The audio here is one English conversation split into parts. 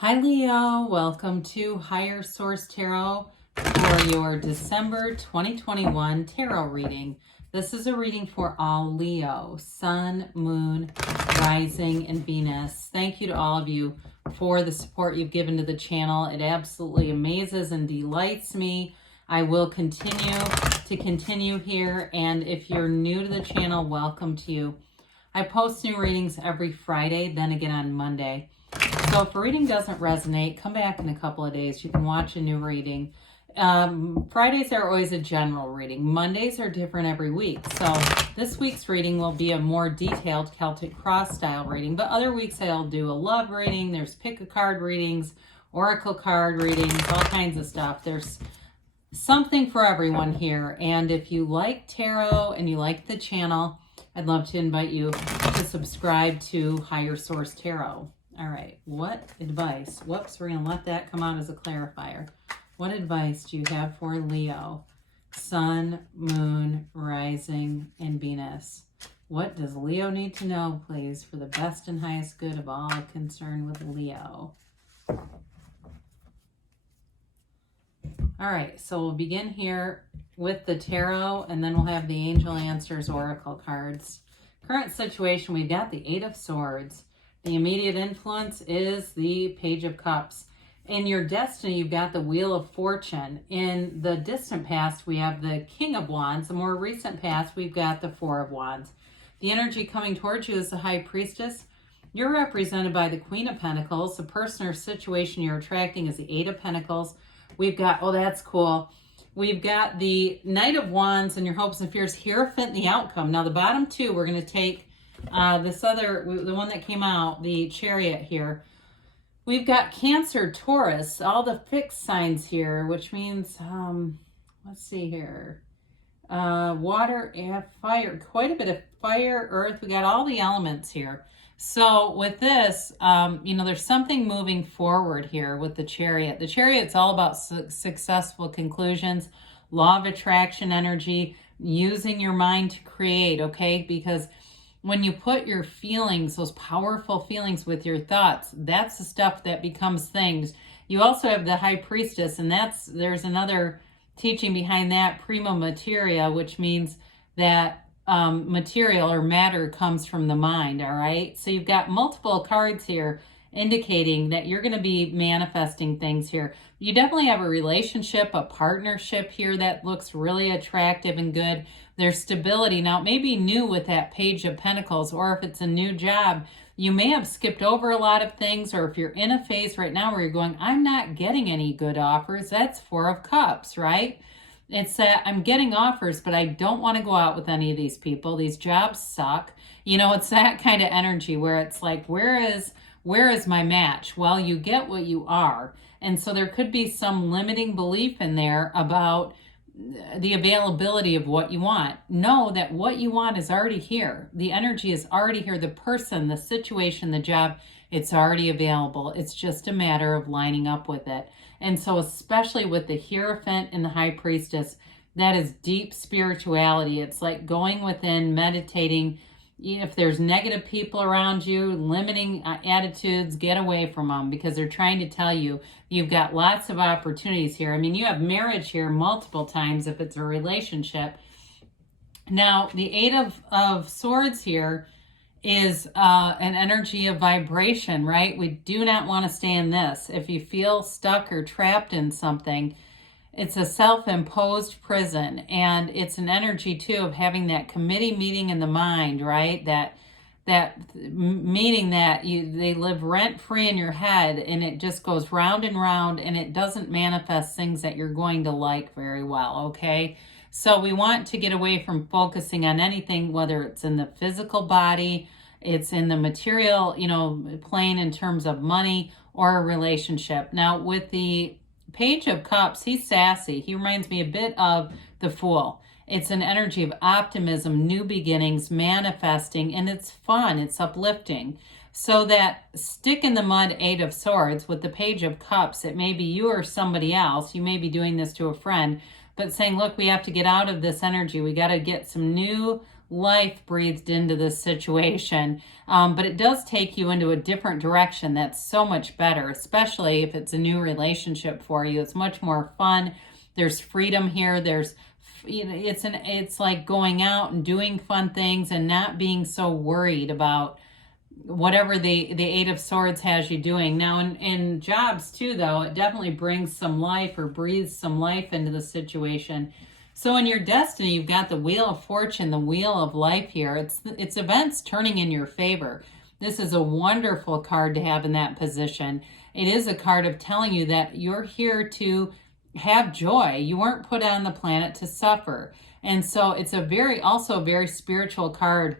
Hi Leo, welcome to Higher Source Tarot for your December 2021 tarot reading. This is a reading for all Leo, Sun, Moon, Rising, and Venus. Thank you to all of you for the support you've given to the channel. It absolutely amazes and delights me. I will continue here, and if you're new to the channel, welcome to you. I post new readings every Friday, then again on Monday. So if a reading doesn't resonate, come back in a couple of days. You can watch a new reading. Fridays are always a general reading. Mondays are different every week. So this week's reading will be a more detailed Celtic Cross style reading. But other weeks I'll do a love reading. There's pick a card readings, oracle card readings, all kinds of stuff. There's something for everyone here. And if you like tarot and you like the channel, I'd love to invite you to subscribe to Higher Source Tarot. All right, what advice? Whoops, we're going to let that come out as a clarifier. What advice do you have for Leo, Sun, Moon, Rising, and Venus? What does Leo need to know, please, for the best and highest good of all concerned with Leo? All right, so we'll begin here with the tarot, and then we'll have the Angel Answers Oracle cards. Current situation, we've got the Eight of Swords. The immediate influence is the Page of Cups. In your destiny, you've got the Wheel of Fortune. In the distant past, we have the King of Wands. The more recent past, we've got the Four of Wands. The energy coming towards you is the High Priestess. You're represented by the Queen of Pentacles. The person or situation you're attracting is the Eight of Pentacles. We've got, oh, that's cool. We've got the Knight of Wands and your hopes and fears, Hierophant, the outcome. Now, the bottom two, we're going to take this other, the one that came out, the Chariot here. We've got Cancer, Taurus, all the fixed signs here, which means, let's see here, water, air, fire, quite a bit of fire, earth. We got all the elements here. So with this, there's something moving forward here with the Chariot. The Chariot's all about successful conclusions, law of attraction energy, using your mind to create, okay? Because when you put your feelings, those powerful feelings with your thoughts, that's the stuff that becomes things. You also have the High Priestess, and there's another teaching behind that, prima materia, which means that material or matter comes from the mind, all right? So you've got multiple cards here indicating that you're going to be manifesting things here. You definitely have a relationship, a partnership here that looks really attractive and good. There's stability. Now, it may be new with that Page of Pentacles, or if it's a new job, you may have skipped over a lot of things, or if you're in a phase right now where you're going, I'm not getting any good offers, that's Four of Cups, right? It's that I'm getting offers, but I don't want to go out with any of these people. These jobs suck. It's that kind of energy where it's like, where is my match? Well, you get what you are. And so there could be some limiting belief in there about the availability of what you want. Know that what you want is already here. The energy is already here. The person, the situation, the job, it's already available. It's just a matter of lining up with it. And so especially with the Hierophant and the High Priestess, that is deep spirituality. It's like going within, meditating. If there's negative people around you, limiting attitudes, get away from them, because they're trying to tell you you've got lots of opportunities here. I mean, you have marriage here multiple times if it's a relationship. Now, the Eight of Swords here is an energy of vibration, right? We do not want to stay in this. If you feel stuck or trapped in something, it's a self-imposed prison, and it's an energy too of having that committee meeting in the mind, right? That meeting that they live rent-free in your head, and it just goes round and round, and it doesn't manifest things that you're going to like very well, okay? So we want to get away from focusing on anything, whether it's in the physical body, it's in the material, plane in terms of money, or a relationship. Now with the Page of Cups, he's sassy. He reminds me a bit of the Fool. It's an energy of optimism, new beginnings, manifesting, and it's fun. It's uplifting. So that stick in the mud Eight of Swords with the Page of Cups, it may be you or somebody else. You may be doing this to a friend, but saying, look, we have to get out of this energy. We got to get some new life breathed into this situation. But it does take you into a different direction that's so much better, especially if it's a new relationship for you. It's much more fun. There's freedom here. There's, you know, it's like going out and doing fun things and not being so worried about whatever the Eight of Swords has you doing. Now, in jobs too, though, it definitely brings some life or breathes some life into the situation. So in your destiny, you've got the Wheel of Fortune, the Wheel of Life here. It's events turning in your favor. This is a wonderful card to have in that position. It is a card of telling you that you're here to have joy. You weren't put on the planet to suffer. And so it's also a very spiritual card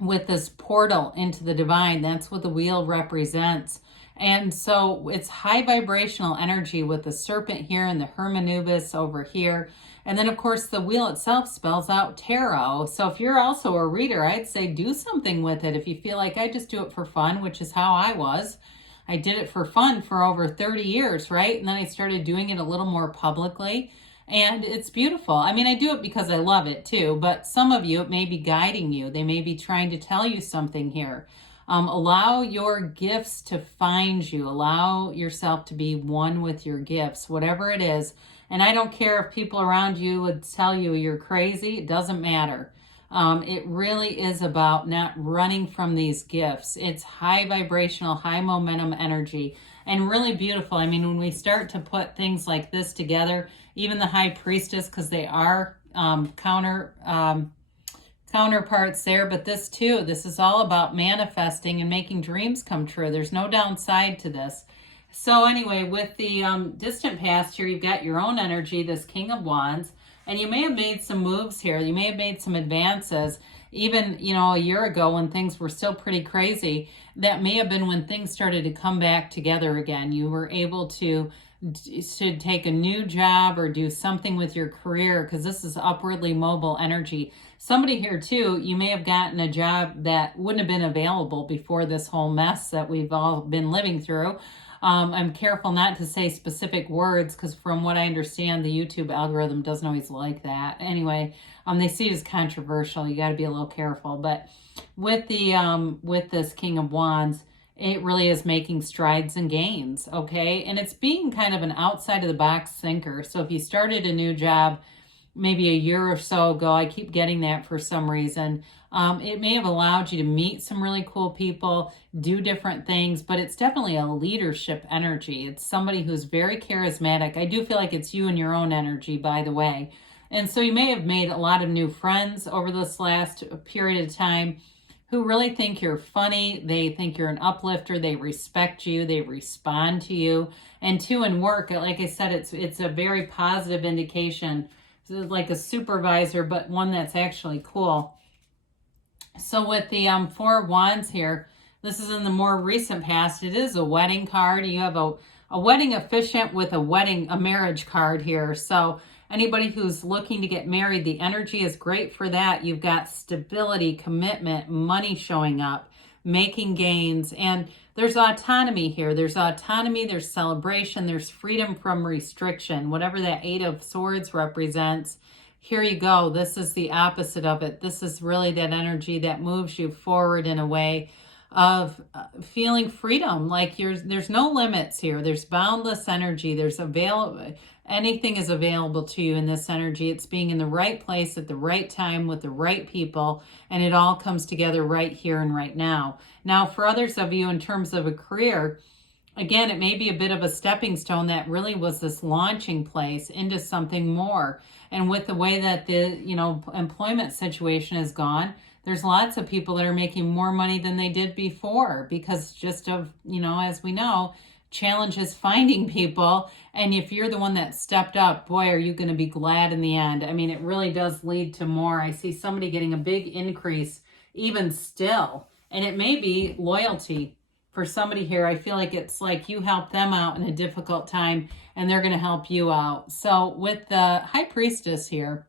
with this portal into the divine. That's what the wheel represents. And so it's high vibrational energy with the serpent here and the Hermanubis over here. And then, of course, the wheel itself spells out tarot. So if you're also a reader, I'd say do something with it. If you feel like I just do it for fun, which is how I was. I did it for fun for over 30 years, right? And then I started doing it a little more publicly. And it's beautiful. I mean, I do it because I love it too. But some of you, it may be guiding you. They may be trying to tell you something here. Allow your gifts to find you. Allow yourself to be one with your gifts, whatever it is. And I don't care if people around you would tell you you're crazy. It doesn't matter. It really is about not running from these gifts. It's high vibrational, high momentum energy, and really beautiful. I mean, when we start to put things like this together, even the High Priestess, because they are counterparts there, but this too, this is all about manifesting and making dreams come true. There's no downside to this. So anyway, with the distant past here, you've got your own energy, this King of Wands, and you may have made some moves here. You may have made some advances, even, you know, a year ago when things were still pretty crazy. That may have been when things started to come back together again. You were able to take a new job or do something with your career, because this is upwardly mobile energy. Somebody here too, you may have gotten a job that wouldn't have been available before this whole mess that we've all been living through. I'm careful not to say specific words because from what I understand, the YouTube algorithm doesn't always like that. Anyway, they see it as controversial. You got to be a little careful. But with this King of Wands, it really is making strides and gains, okay? And it's being kind of an outside of the box thinker. So if you started a new job maybe a year or so ago, I keep getting that for some reason, it may have allowed you to meet some really cool people, do different things, but it's definitely a leadership energy. It's somebody who's very charismatic. I do feel like it's you and your own energy, by the way. And so you may have made a lot of new friends over this last period of time who really think you're funny. They think you're an uplifter. They respect you. They respond to you. And two, in work, like I said, it's a very positive indication. It's like a supervisor, but one that's actually cool. So with the Four of Wands here, this is in the more recent past. It is a wedding card. You have a wedding officiant with a marriage card here. So anybody who's looking to get married, the energy is great for that. You've got stability, commitment, money showing up, making gains, and there's autonomy here. There's autonomy, there's celebration, there's freedom from restriction. Whatever that Eight of Swords represents, here you go. This is the opposite of it. This is really that energy that moves you forward in a way of feeling freedom. Like there's no limits here. There's boundless energy. Anything is available to you in this energy. It's being in the right place at the right time with the right people, and it all comes together right here and right now. Now, for others of you, in terms of a career, again, it may be a bit of a stepping stone that really was this launching place into something more. And with the way that the, employment situation has gone, there's lots of people that are making more money than they did before because just of, as we know, challenges finding people. And if you're the one that stepped up, boy, are you going to be glad in the end. I mean, it really does lead to more. I see somebody getting a big increase even still. And it may be loyalty for somebody here. I feel like it's like you help them out in a difficult time and they're going to help you out. So with the High Priestess here,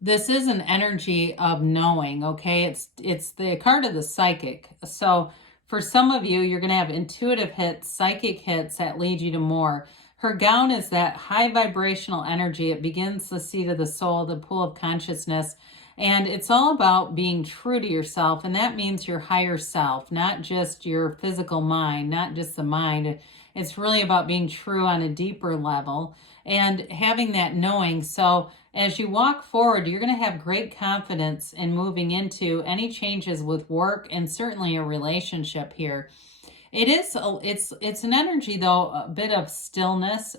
this is an energy of knowing, okay? It's the card of the psychic. So for some of you, you're going to have intuitive hits, psychic hits that lead you to more. Her gown is that high vibrational energy. It begins the seat of the soul, the pool of consciousness. And it's all about being true to yourself. And that means your higher self, not just your physical mind, not just the mind. It's really about being true on a deeper level and having that knowing. So as you walk forward, you're going to have great confidence in moving into any changes with work and certainly a relationship here. It's an energy though, a bit of stillness.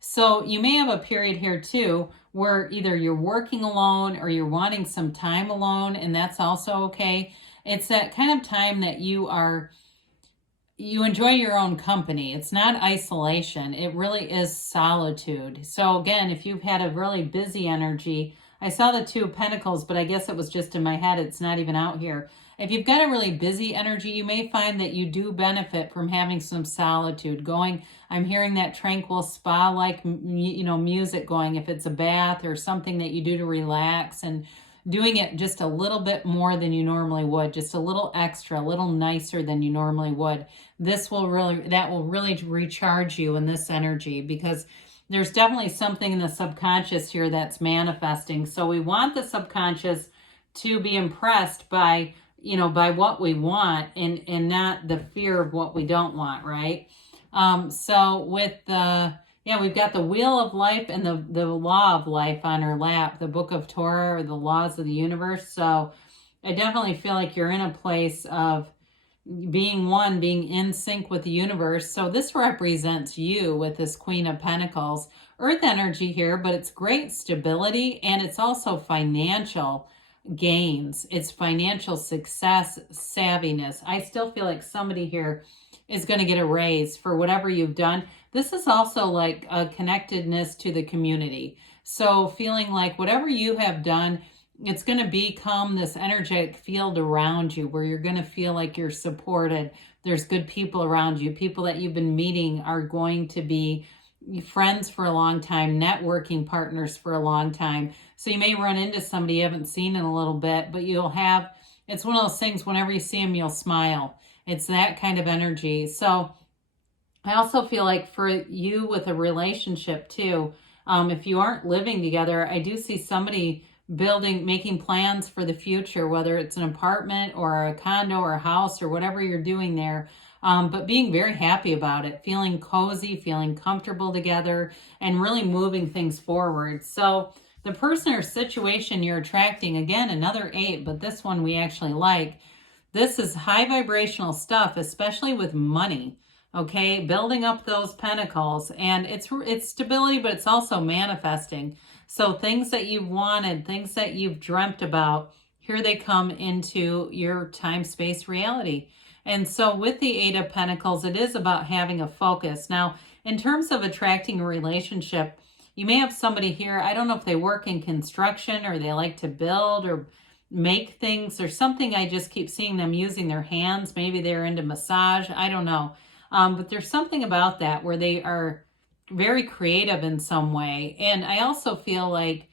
So you may have a period here too where either you're working alone or you're wanting some time alone, and that's also okay. It's that kind of time that you enjoy your own company. It's not isolation. It really is solitude. So again, if you've had a really busy energy, I saw the Two of Pentacles, but I guess it was just in my head. It's not even out here. If you've got a really busy energy, you may find that you do benefit from having some solitude going. I'm hearing that tranquil spa-like, music going, if it's a bath or something that you do to relax, and doing it just a little bit more than you normally would, just a little extra, a little nicer than you normally would. That will really recharge you in this energy, because there's definitely something in the subconscious here that's manifesting. So we want the subconscious to be impressed by what we want, and not the fear of what we don't want, right? So with we've got the Wheel of Life and the Law of Life on her lap, the Book of Torah, or the laws of the universe. So I definitely feel like you're in a place of being in sync with the universe. So this represents you with this Queen of Pentacles, Earth energy here, but it's great stability, and it's also financial gains. It's financial success, savviness. I still feel like somebody here is going to get a raise for whatever you've done. This is also like a connectedness to the community. So feeling like whatever you have done, it's going to become this energetic field around you where you're going to feel like you're supported. There's good people around you. People that you've been meeting are going to be friends for a long time, networking partners for a long time. So you may run into somebody you haven't seen in a little bit, but it's one of those things, whenever you see them, you'll smile. It's that kind of energy. So I also feel like for you with a relationship too, if you aren't living together, I do see somebody making plans for the future, whether it's an apartment or a condo or a house or whatever you're doing there. But being very happy about it, feeling cozy, feeling comfortable together, and really moving things forward. So the person or situation you're attracting, again, another 8, but this one we actually like. This is high vibrational stuff, especially with money. Okay, building up those pentacles, and it's stability, but it's also manifesting. So things that you've wanted, things that you've dreamt about, here they come into your time-space reality. And so with the 8 of Pentacles, it is about having a focus. Now, in terms of attracting a relationship, you may have somebody here, I don't know if they work in construction or they like to build or make things or something. I just keep seeing them using their hands. Maybe they're into massage. I don't know. But there's something about that where they are very creative in some way. And I also feel like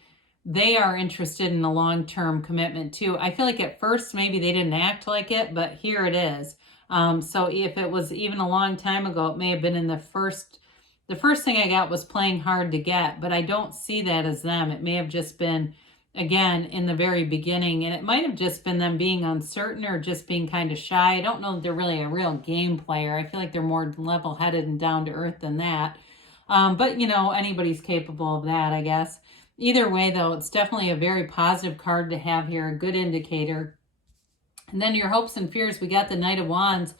they are interested in a long-term commitment too. I feel like at first maybe they didn't act like it, but here it is. So if it was even a long time ago, it may have been in the first thing I got was playing hard to get, but I don't see that as them. It may have just been, again, in the very beginning, and it might have just been them being uncertain or just being kind of shy. I don't know that they're really a real game player. I feel like they're more level-headed and down to earth than that. But anybody's capable of that, I guess. Either way, though, it's definitely a very positive card to have here, a good indicator. And then your hopes and fears, we got the Knight of Wands.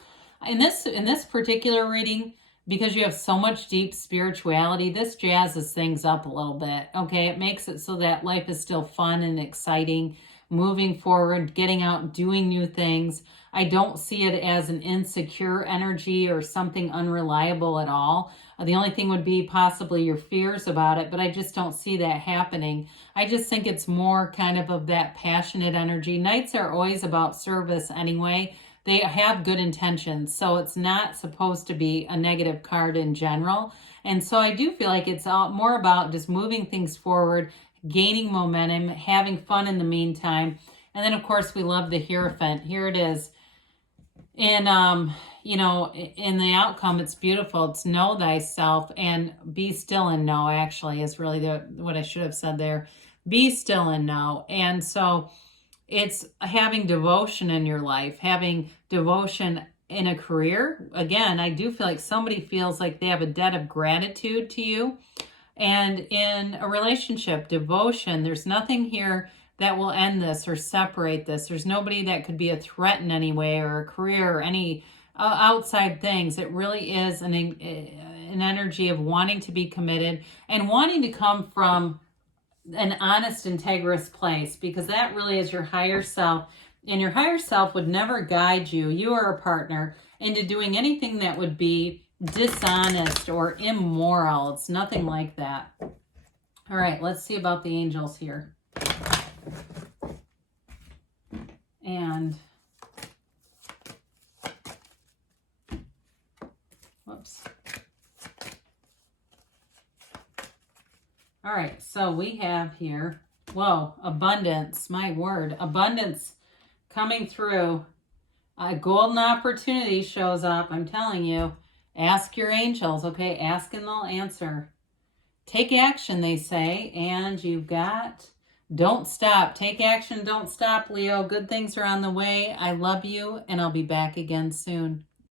In this particular reading, because you have so much deep spirituality, this jazzes things up a little bit, okay? It makes it so that life is still fun and exciting, moving forward, getting out, doing new things. I don't see it as an insecure energy or something unreliable at all. The only thing would be possibly your fears about it, but I just don't see that happening. I just think it's more kind of that passionate energy. Knights are always about service anyway. They have good intentions, so it's not supposed to be a negative card in general. And so I do feel like it's more about just moving things forward, gaining momentum, having fun in the meantime. And then, of course, we love the Hierophant. Here it is. And, in the outcome, it's beautiful. It's know thyself and be still and know, actually, is really what I should have said there. be still and know. And so it's having devotion in your life, having devotion in a career. Again, I do feel like somebody feels like they have a debt of gratitude to you. And in a relationship, devotion, there's nothing here that will end this or separate this. There's nobody that could be a threat in any way, or a career, or any outside things. It really is an energy of wanting to be committed and wanting to come from an honest, integrous place, because that really is your higher self. And your higher self would never guide you, you or a partner, into doing anything that would be dishonest or immoral. It's nothing like that. All right, let's see about the angels here. And whoops. All right, so we have here, whoa, abundance, my word, abundance coming through. A golden opportunity shows up, I'm telling you. Ask your angels, okay? Ask and they'll answer. Take action, they say, and you've got, don't stop. Take action, don't stop, Leo. Good things are on the way. I love you, and I'll be back again soon.